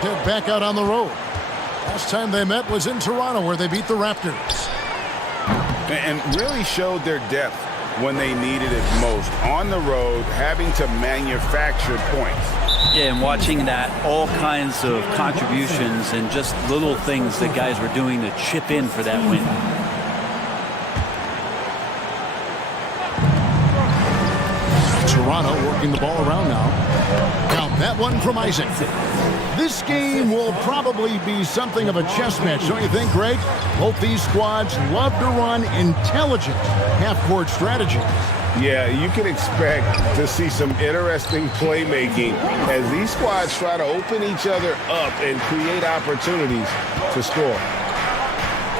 Head back out on the road. Last time they met was in Toronto, where they beat the Raptors. And really showed their depth when they needed it most. On the road, having to manufacture points. Yeah, and watching that, all kinds of contributions and just little things that guys were doing to chip in for that win. Toronto working the ball around now. Now that one from Isaac. This game will probably be something of a chess match, don't you think, Greg? Both these squads love to run intelligent half-court strategies. Yeah, you can expect to see some interesting playmaking as these squads try to open each other up and create opportunities to score.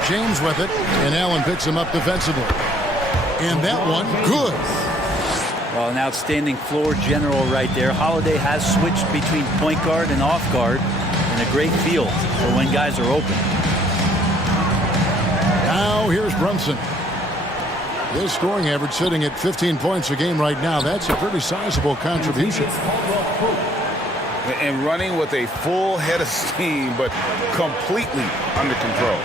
James with it, and Allen picks him up defensively. And that one, good. Well, an outstanding floor general right there. Holiday has switched between point guard and off guard in a great field for when guys are open. Now here's Brunson. His scoring average sitting at 15 points a game right now. That's a pretty sizable contribution. And running with a full head of steam, but completely under control.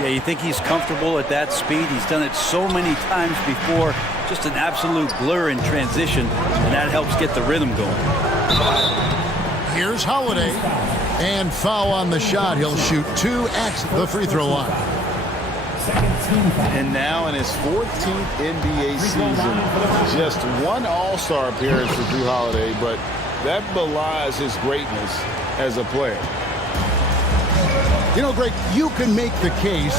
Yeah, you think he's comfortable at that speed. He's done it so many times before. Just an absolute blur in transition, and that helps get the rhythm going. Here's Holiday. And foul on the shot. He'll shoot 2 at the free throw line. And now in his 14th NBA season, just one All-Star appearance for Jrue Holiday, but that belies his greatness as a player. You know, Greg, you can make the case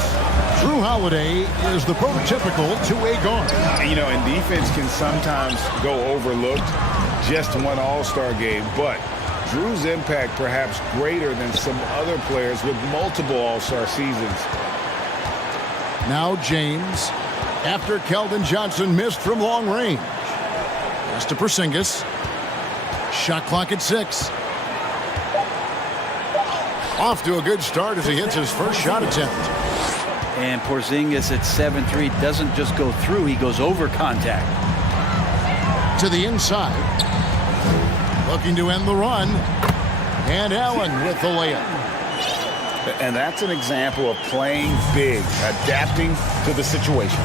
Jrue Holiday is the prototypical two-way guard. And, you know, and defense can sometimes go overlooked. Just one All-Star game, but Jrue's impact perhaps greater than some other players with multiple All-Star seasons. Now James, after Keldon Johnson missed from long range. Pass to Porzingis. Shot clock at 6. Off to a good start as he hits his first shot attempt. And Porzingis at 7-3 doesn't just go through, he goes over contact. To the inside. Looking to end the run. And Allen with the layup. And that's an example of playing big, adapting to the situation.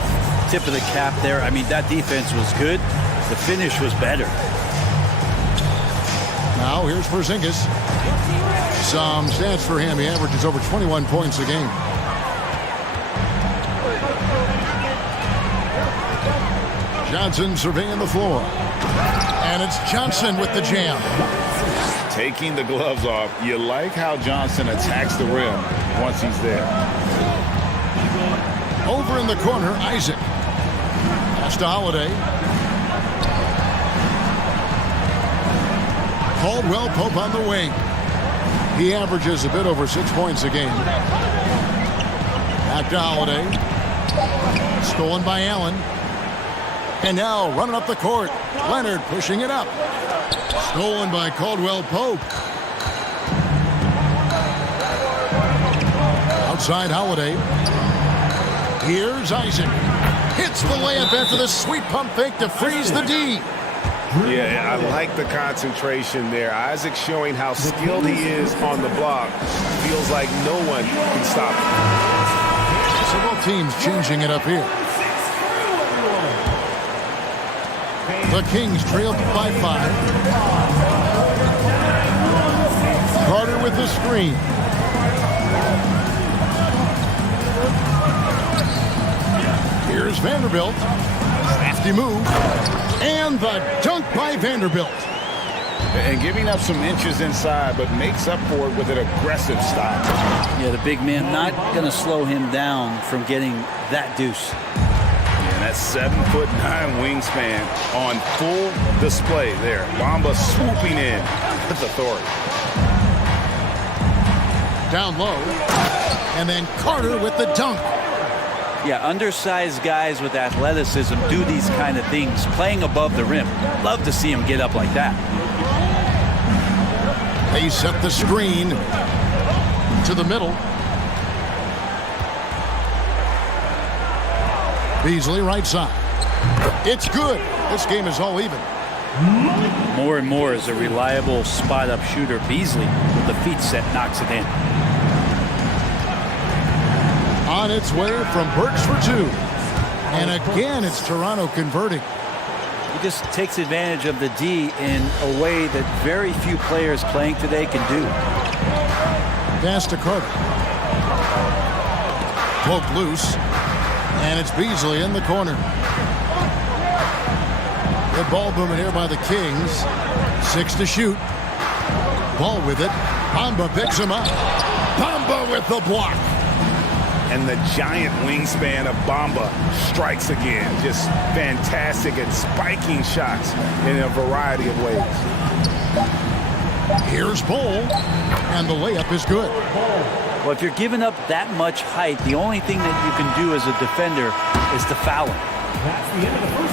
Tip of the cap there. I mean, that defense was good. The finish was better. Now here's Porzingis. Some stats for him. He averages over 21 points a game. Johnson surveying the floor. And it's Johnson with the jam. Taking the gloves off. You like how Johnson attacks the rim once he's there. Over in the corner, Isaac. Pass to Holiday. Caldwell Pope on the wing. He averages a bit over 6 points a game. Back to Holiday. Stolen by Allen. And now running up the court. Leonard pushing it up. Stolen by Caldwell Pope. Outside Holiday. Here's Isaac. Hits the layup after the sweet pump fake to freeze the D. Yeah, I like the concentration there. Isaac showing how skilled he is on the block. Feels like no one can stop him. So both teams changing it up here. The Kings trail by 5. Carter with the screen. Here's Vanderbilt. Crafty move. And the dunk by Vanderbilt. And giving up some inches inside, but makes up for it with an aggressive style. Yeah, the big man not going to slow him down from getting that deuce. And that 7'9" wingspan on full display there. Bamba swooping in with authority. Down low. And then Carter with the dunk. Yeah, undersized guys with athleticism do these kind of things, playing above the rim. Love to see him get up like that. They set the screen to the middle. Beasley right side. It's good. This game is all even. More and more as a reliable spot-up shooter. Beasley the feet set knocks it in. On its way from Burks for two. And again, it's Toronto converting. He just takes advantage of the D in a way that very few players playing today can do. Pass to Carter. Poke loose. And it's Beasley in the corner. Good ball movement here by the Kings. 6 to shoot. Ball with it. Bamba picks him up. Bamba with the block. And the giant wingspan of Bamba strikes again. Just fantastic and spiking shots in a variety of ways. Here's Bull. And the layup is good. Well, if you're giving up that much height, the only thing that you can do as a defender is to foul him.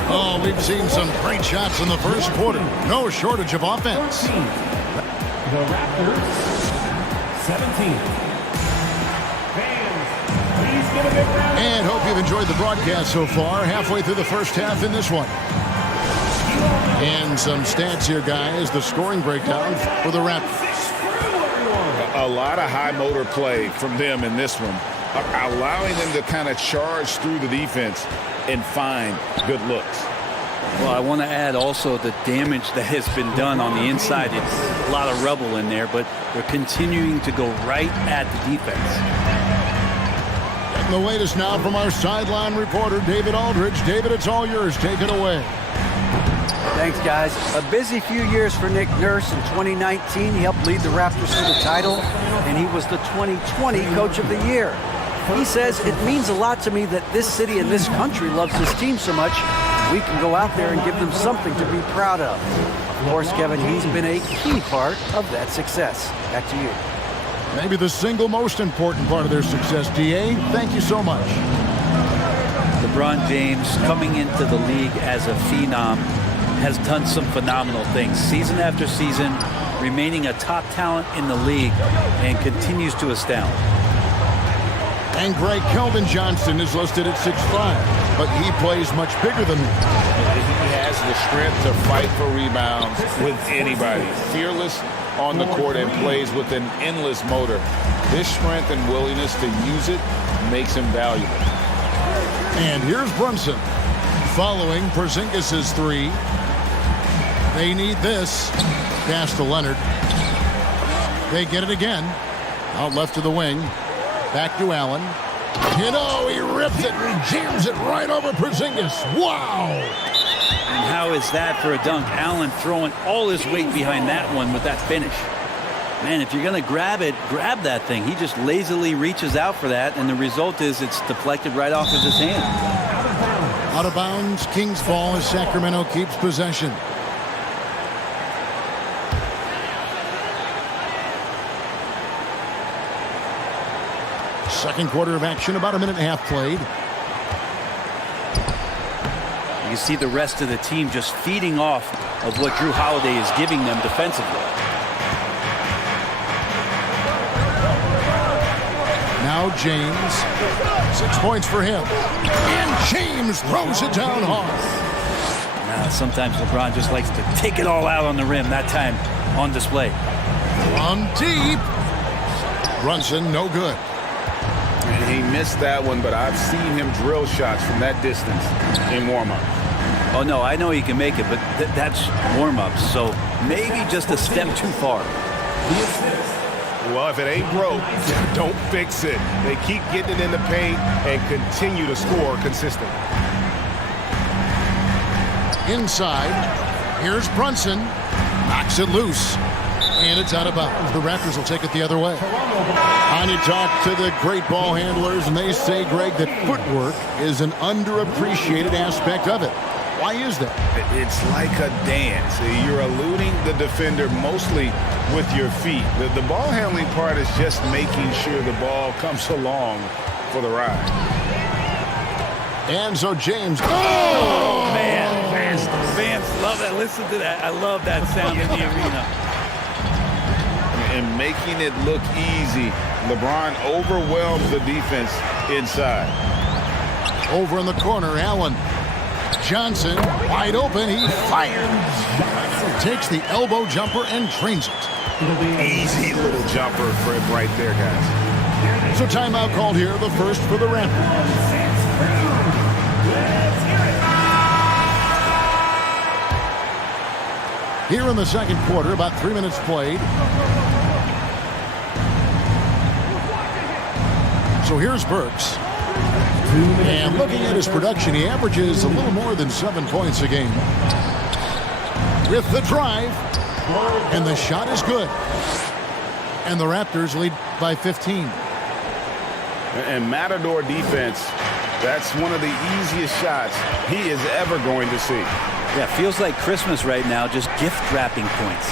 Oh, we've seen some great shots in the first quarter. No shortage of offense. The Raptors, 17. And hope you've enjoyed the broadcast so far. Halfway through the first half in this one. And some stats here, guys. The scoring breakdown for the Raptors. A lot of high motor play from them in this one, allowing them to kind of charge through the defense and find good looks. Well, I want to add also the damage that has been done on the inside. It's a lot of rubble in there, but they're continuing to go right at the defense. Getting the latest now from our sideline reporter, David Aldridge. David, it's all yours. Take it away. Thanks, guys. A busy few years for Nick Nurse. In 2019, he helped lead the Raptors to the title, and he was the 2020 Coach of the Year. He says, it means a lot to me that this city and this country loves this team so much. We can go out there and give them something to be proud of. Of course, Kevin, he's been a key part of that success. Back to you. Maybe the single most important part of their success, DA. Thank you so much. LeBron James, coming into the league as a phenom, has done some phenomenal things. Season after season, remaining a top talent in the league, and continues to astound. And Greg, Kelvin Johnson is listed at 6'5", but he plays much bigger than me. He has the strength to fight for rebounds with anybody. Fearless on the court and plays with an endless motor. This strength and willingness to use it makes him valuable. And here's Brunson following Porzingis' three. They need this. Pass to Leonard. They get it again. Out left to the wing. Back to Allen. You know, he rips it and jams it right over Porzingis. Wow! And how is that for a dunk? Allen throwing all his weight behind that one with that finish. Man, if you're going to grab it, grab that thing. He just lazily reaches out for that, and the result is it's deflected right off of his hand. Out of bounds, Kings ball as Sacramento keeps possession. Second quarter of action, about a minute and a half played. You see the rest of the team just feeding off of what Drew Holiday is giving them defensively. Now James. 6 points for him. And James throws it down hard. Sometimes LeBron just likes to take it all out on the rim. That time on display. From deep. Brunson, no good. And he missed that one, but I've seen him drill shots from that distance in warm-up. Oh, no, I know he can make it, but that's warm-up, so maybe just a step too far. Well, if it ain't broke, don't fix it. They keep getting it in the paint and continue to score consistently. Inside, here's Brunson. Knocks it loose. And it's out of bounds. The Raptors will take it the other way. And you talk to the great ball handlers, and they say, Greg, that footwork is an underappreciated aspect of it. Why is that? It's like a dance. You're eluding the defender mostly with your feet. The ball handling part is just making sure the ball comes along for the ride. And so James. Oh, man. Fans love that. Listen to that. I love that sound in the arena. And making it look easy. LeBron overwhelms the defense inside. Over in the corner, Allen. Johnson, wide open, he fires. Takes the elbow jumper and drains it. It'll be Easy little jumper for him right there, guys. So timeout called here, the first for the Raptors. Here in the second quarter, about 3 minutes played. So here's Burks. And looking at his production, he averages a little more than 7 points a game. With the drive, and the shot is good. And the Raptors lead by 15. And Matador defense, that's one of the easiest shots he is ever going to see. Yeah, feels like Christmas right now, just gift wrapping points.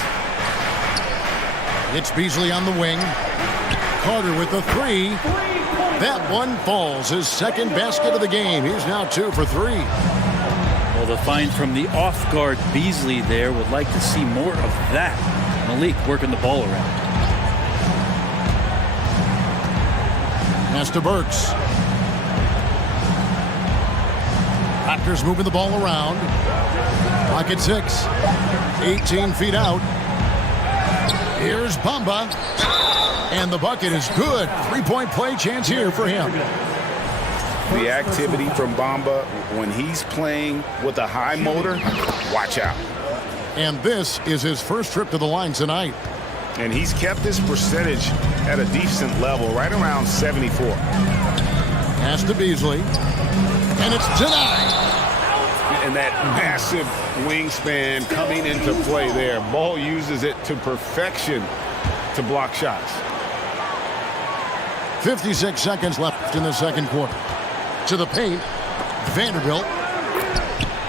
It's Beasley on the wing. Carter with the three. That one falls, his second basket of the game. He's now 2 for 3. Well, the find from the off-guard Beasley there, would like to see more of that. Malik working the ball around. Pass to Burks. Raptors moving the ball around. Clock at 6. 18 feet out. Here's Bamba. And the bucket is good. 3-point play chance here for him. The activity from Bamba when he's playing with a high motor, watch out. And this is his first trip to the line tonight. And he's kept his percentage at a decent level, right around 74. Pass to Beasley. And it's denied. And that massive wingspan coming into play there. Ball uses it to perfection to block shots. 56 seconds left in the second quarter. To the paint. Vanderbilt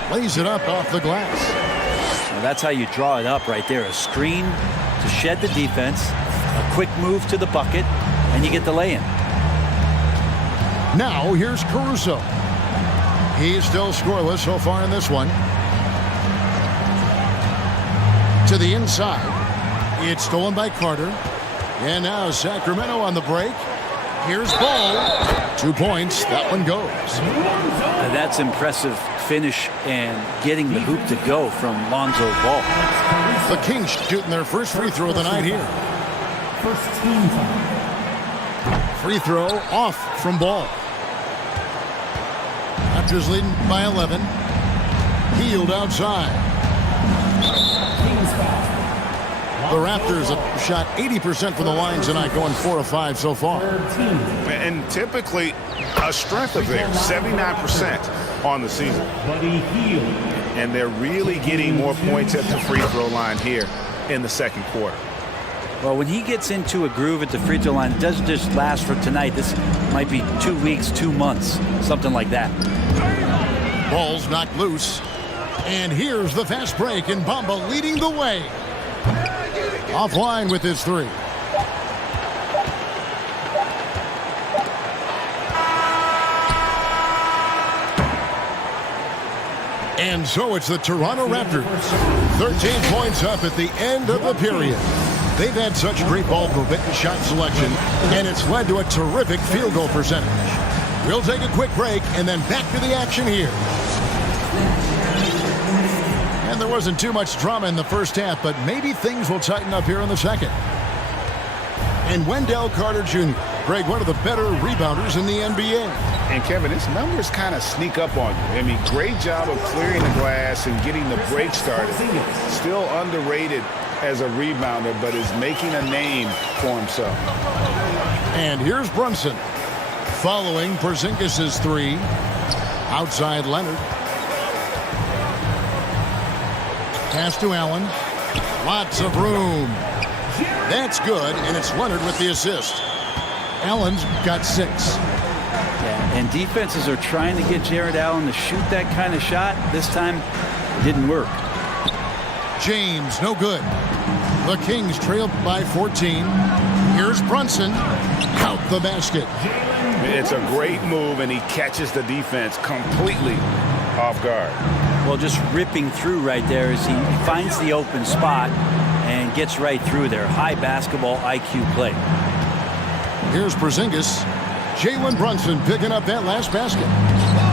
lays it up off the glass. Well, that's how you draw it up right there. A screen to shed the defense, a quick move to the bucket, and you get the lay-in. Now here's Caruso. He's still scoreless so far in this one. To the inside. It's stolen by Carter. And now Sacramento on the break. Here's Ball. 2 points. That one goes. That's impressive finish and getting the hoop to go from Lonzo Ball. The Kings shooting their first free throw of the night here. first team foul. Free throw off from Ball. Raptors leading by 11. Healed outside. Kings foul. The Raptors have shot 80% from the line tonight, going 4 of 5 so far. And typically a strength of theirs, 79% on the season. Buddy Hield. And they're really getting more points at the free throw line here in the second quarter. Well, when he gets into a groove at the free throw line, it doesn't just last for tonight. This might be 2 weeks, 2 months, something like that. Ball's knocked loose. And here's the fast break, and Bamba leading the way. Offline with his three. And so it's the Toronto Raptors. 13 points up at the end of the period. They've had such great ball movement and shot selection, and it's led to a terrific field goal percentage. We'll take a quick break and then back to the action here. And there wasn't too much drama in the first half, but maybe things will tighten up here in the second. And Wendell Carter Jr., Greg, one of the better rebounders in the NBA. And Kevin, his numbers kind of sneak up on you. I mean, great job of clearing the glass and getting the break started. Still underrated as a rebounder, but is making a name for himself. And here's Brunson following Porzingis' three. Outside Leonard. Pass to Allen. Lots of room. That's good, and it's Leonard with the assist. Allen's got 6. Yeah, and defenses are trying to get Jared Allen to shoot that kind of shot. This time, it didn't work. James, no good. The Kings trailed by 14. Here's Brunson. Out the basket. It's a great move, and he catches the defense completely off guard. Well, just ripping through right there as he finds the open spot and gets right through there. High basketball IQ play. Here's Porzingis. Jalen Brunson picking up that last basket.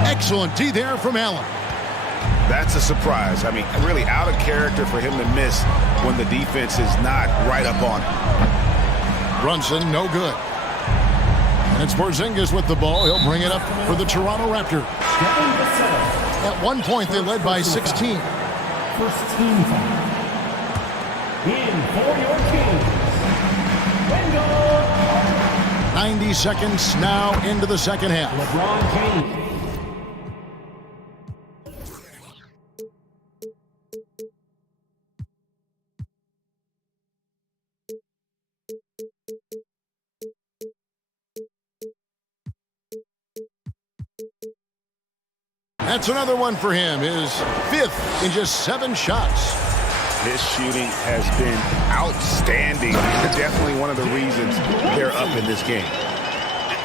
Excellent D there from Allen. That's a surprise. I mean, really out of character for him to miss when the defense is not right up on him. Brunson, no good. And it's Porzingis with the ball. He'll bring it up for the Toronto Raptors. At one point, they led by 16. First team foul. In for your Kings. Wendell. 90 seconds now into the second half. LeBron James. That's another one for him. His 5th in just 7 shots. His shooting has been outstanding. Definitely one of the reasons they're up in this game.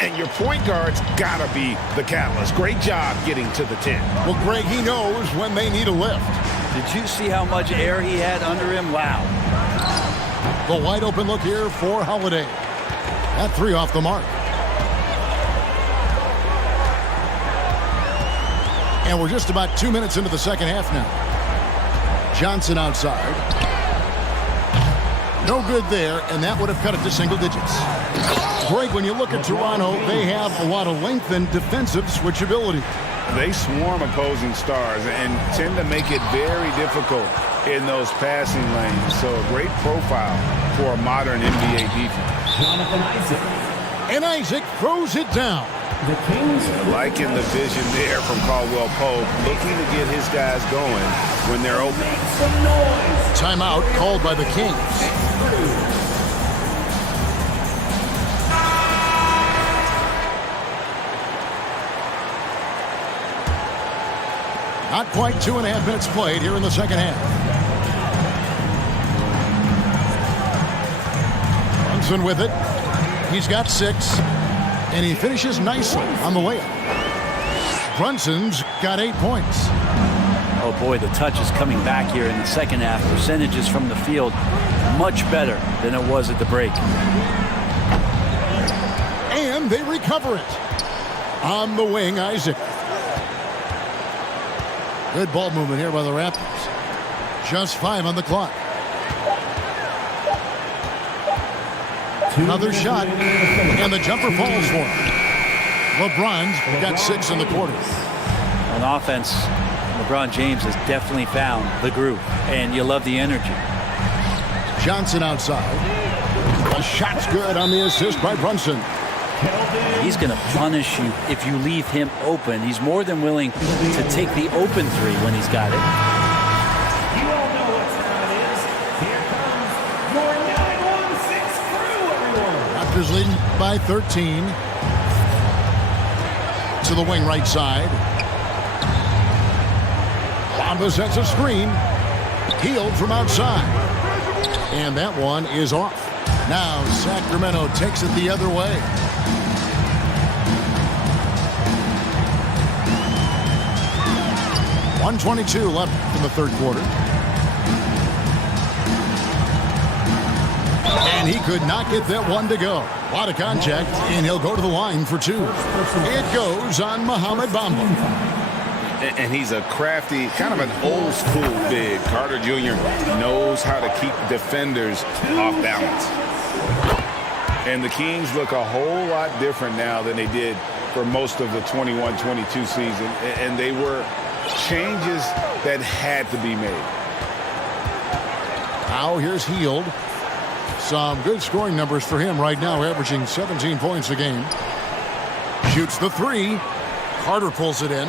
And your point guard's got to be the catalyst. Great job getting to the 10. Well, Greg, he knows when they need a lift. Did you see how much air he had under him? Wow. The wide open look here for Holiday. That 3 off the mark. And we're just about 2 minutes into the second half now. Johnson outside. No good there, and that would have cut it to single digits. Greg, when you look at Toronto, they have a lot of length and defensive switchability. They swarm opposing stars and tend to make it very difficult in those passing lanes. So a great profile for a modern NBA defense. Jonathan Isaac. And Isaac throws it down. The Kings. Liking the vision there from Caldwell Pope, looking to get his guys going when they're open. Make some noise. Timeout called by the Kings. Not quite 2.5 minutes played here in the second half. Brunson with it. He's got 6. And he finishes nicely on the layup. Brunson's got 8 points. Oh, boy, the touch is coming back here in the second half. Percentages from the field much better than it was at the break. And they recover it. On the wing, Isaac. Good ball movement here by the Raptors. Just 5 on the clock. Another shot, and the jumper falls for him. LeBron's got 6 in the quarter. On offense, LeBron James has definitely found the groove, and you love the energy. Johnson outside. The shot's good on the assist by Brunson. He's going to punish you if you leave him open. He's more than willing to take the open 3 when he's got it. You all know what time it is. Here comes your 916 crew, everyone. Raptors leading by 13. To the wing right side. Bamba sets a screen. Healed from outside. And that one is off. Now Sacramento takes it the other way. .122 left in the third quarter. And he could not get that one to go. A lot of contact, and he'll go to the line for 2. It goes on Mohamed Bamba. And he's a crafty, kind of an old school big. Carter Jr. knows how to keep defenders off balance. And the Kings look a whole lot different now than they did for most of the 21-22 season. And they were changes that had to be made. Now here's Hield. Some good scoring numbers for him right now, averaging 17 points a game. Shoots the 3. Carter pulls it in.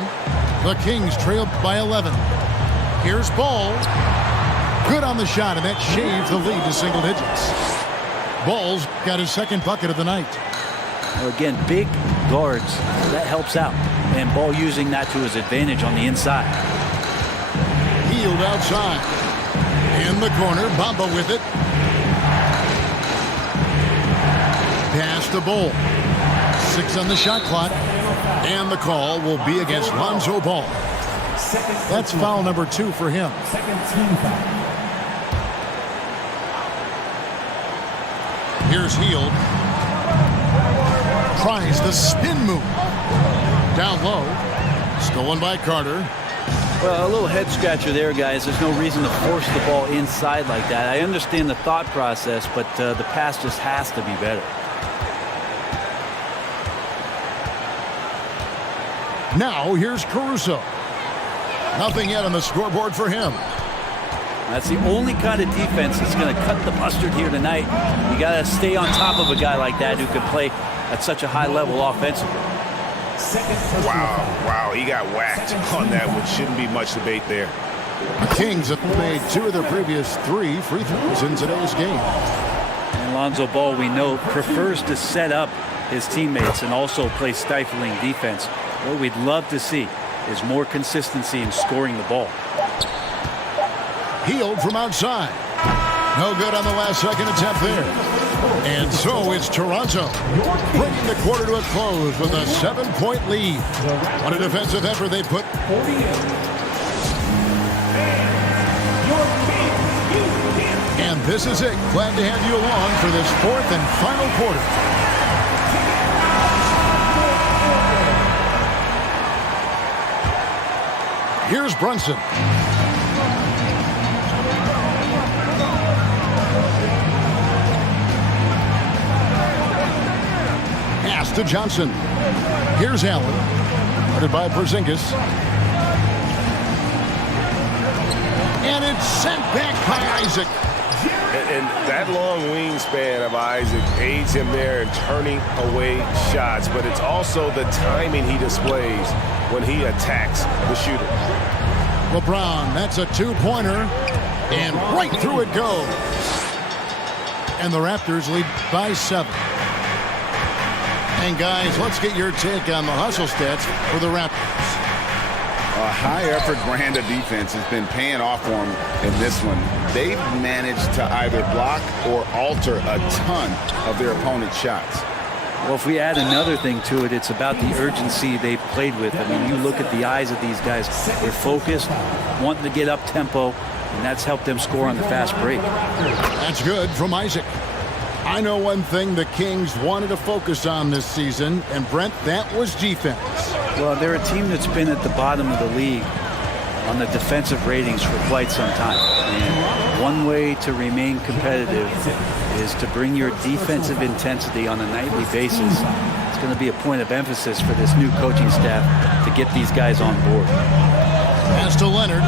The Kings trail by 11. Here's Ball. Good on the shot, and that shaves the lead to single digits. Ball's got his second bucket of the night. Well, again, big guards, that helps out. And Ball using that to his advantage on the inside. Hield outside. In the corner, Bamba with it. Pass to Ball. 6 on the shot clock. And the call will be against Lonzo Ball. That's foul number 2 for him. Second team foul. Here's Hield. Tries the spin move. Down low. Stolen by Carter. Well, a little head scratcher there, guys. There's no reason to force the ball inside like that. I understand the thought process, but the pass just has to be better. Now here's Caruso. Nothing yet on the scoreboard for him. That's the only kind of defense that's going to cut the mustard here tonight. You got to stay on top of a guy like that who can play at such a high level offensively. Wow, he got whacked on that one. Shouldn't be much debate there. The Kings have made 2 of their previous 3 free throws in today's game. And Lonzo Ball, we know, prefers to set up his teammates and also play stifling defense. What we'd love to see is more consistency in scoring the ball. Healed from outside. No good on the last second attempt there. And so it's Toronto bringing the quarter to a close with a 7-point lead. What a defensive effort they put. And this is it. Glad to have you along for this 4th and final quarter. Here's Brunson. Pass to Johnson. Here's Allen. Guarded by Porzingis. And it's sent back by Isaac. And that long wingspan of Isaac aids him there in turning away shots, but it's also the timing he displays when he attacks the shooter. LeBron, that's a 2-pointer, and right through it goes. And the Raptors lead by 7. And guys, let's get your take on the hustle stats for the Raptors. A high-effort brand of defense has been paying off for them in this one. They've managed to either block or alter a ton of their opponent's shots. Well, if we add another thing to it, it's about the urgency they've played with. I mean, you look at the eyes of these guys. They're focused, wanting to get up tempo, and that's helped them score on the fast break. That's good from Isaac. I know one thing the Kings wanted to focus on this season, and Brent, that was defense. Well, they're a team that's been at the bottom of the league on the defensive ratings for quite some time. And one way to remain competitive is to bring your defensive intensity on a nightly basis. It's going to be a point of emphasis for this new coaching staff to get these guys on board. Pass to Leonard.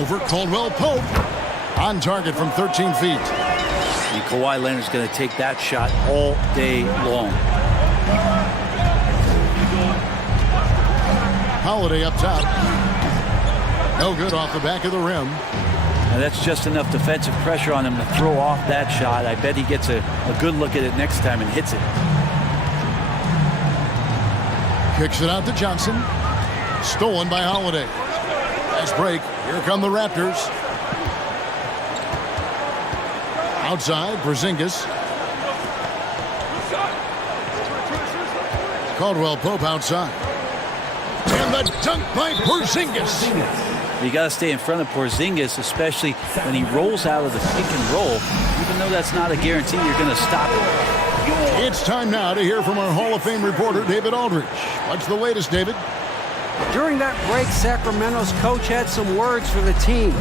Over Caldwell Pope. On target from 13 feet. And Kawhi Leonard's going to take that shot all day long. Holiday up top. No good off the back of the rim. Now that's just enough defensive pressure on him to throw off that shot. I bet he gets a good look at it next time and hits it. Kicks it out to Johnson. Stolen by Holiday. Nice break. Here come the Raptors. Outside, Porzingis. Caldwell Pope outside. And the dunk by Porzingis. You got to stay in front of Porzingis, especially when he rolls out of the pick and roll. Even though that's not a guarantee, you're going to stop it. It's time now to hear from our Hall of Fame reporter, David Aldridge. What's the latest, David? During that break, Sacramento's coach had some words for the team.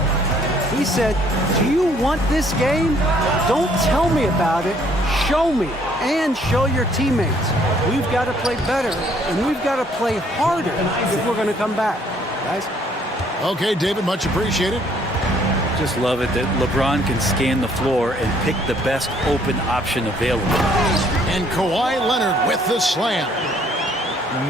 He said, "Do you want this game? Don't tell me about it. Show me and show your teammates. We've got to play better, and we've got to play harder if we're going to come back." Guys? Okay, David, much appreciated. Just love it that LeBron can scan the floor and pick the best open option available. And Kawhi Leonard with the slam.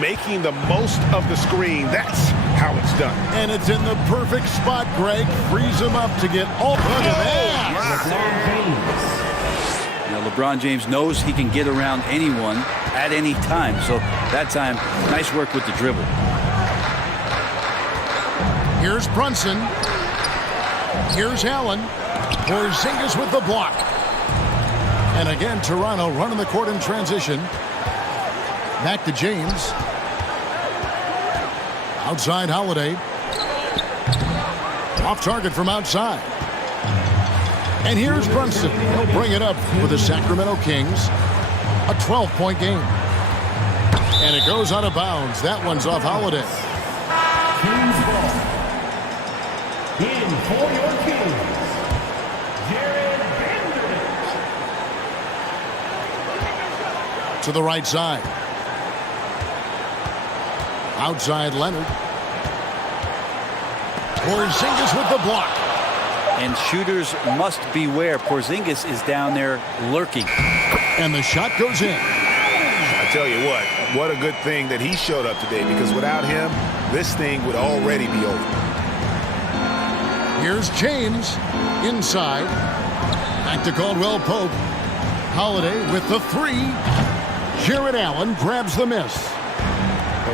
Making the most of the screen. That's how it's done. And it's in the perfect spot, Greg. Frees him up to get all. Look at that. Now, LeBron James knows he can get around anyone at any time. So that time, nice work with the dribble. Here's Brunson. Here's Allen. Porzingis with the block. And again, Toronto running the court in transition. Back to James. Outside Holiday. Off target from outside. And here's Brunson. He'll bring it up for the Sacramento Kings. A 12-point game. And And it goes out of bounds. That one's off Holiday. Kings ball. In for your Kings, Jared Vanderbilt. To the right side. Outside Leonard. Porzingis with the block. And shooters must beware. Porzingis is down there lurking. And the shot goes in. I tell you what a good thing that he showed up today, because without him, this thing would already be over. Here's James inside. Back to Caldwell Pope. Holiday with the three. Jared Allen grabs the miss.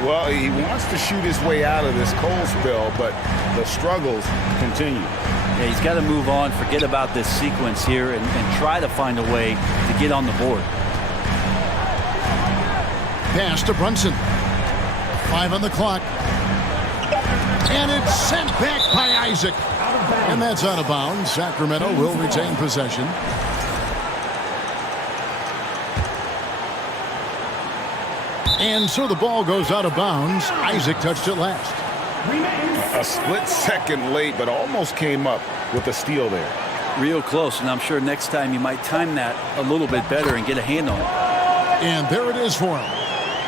Well, he wants to shoot his way out of this cold spell, but the struggles continue. Yeah, he's got to move on, forget about this sequence here, and try to find a way to get on the board. Pass to Brunson. 5 on the clock. And it's sent back by Isaac. And that's out of bounds. Sacramento will retain possession. And so the ball goes out of bounds. Isaac touched it last. A split second late, but almost came up with a steal there. Real close, and I'm sure next time you might time that a little bit better and get a hand on it. And there it is for him.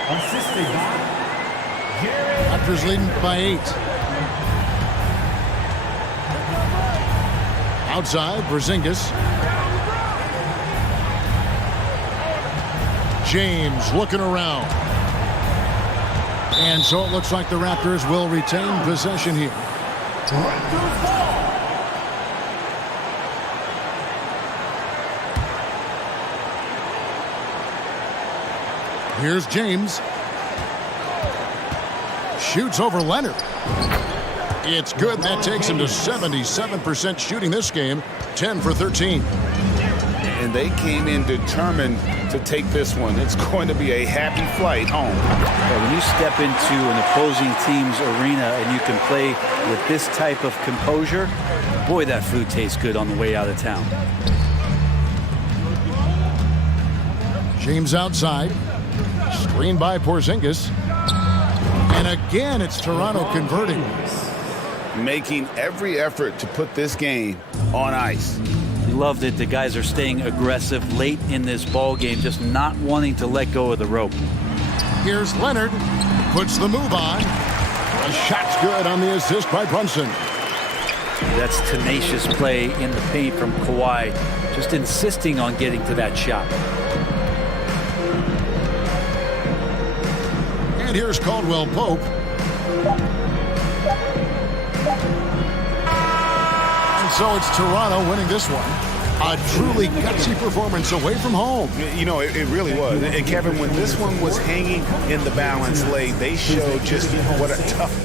Assisted by Jared. Raptors leading by 8. Outside, Porzingis. James looking around. And so it looks like the Raptors will retain possession here. Raptors ball. Here's James. Shoots over Leonard. It's good. That takes him to 77% shooting this game. 10 for 13. And they came in determined to take this one. It's going to be a happy flight home. Yeah, when you step into an opposing team's arena and you can play with this type of composure, boy, that food tastes good on the way out of town. James outside. Screened by Porzingis. And again, it's Toronto converting. Making every effort to put this game on ice. You love that the guys are staying aggressive late in this ball game, just not wanting to let go of the rope. Here's Leonard. Puts the move on. The shot's good on the assist by Brunson. That's tenacious play in the paint from Kawhi, just insisting on getting to that shot. And here's Caldwell Pope. And so it's Toronto winning this one. A truly gutsy performance away from home. You know, it really was. And Kevin, when this one was hanging in the balance late, they showed just what a tough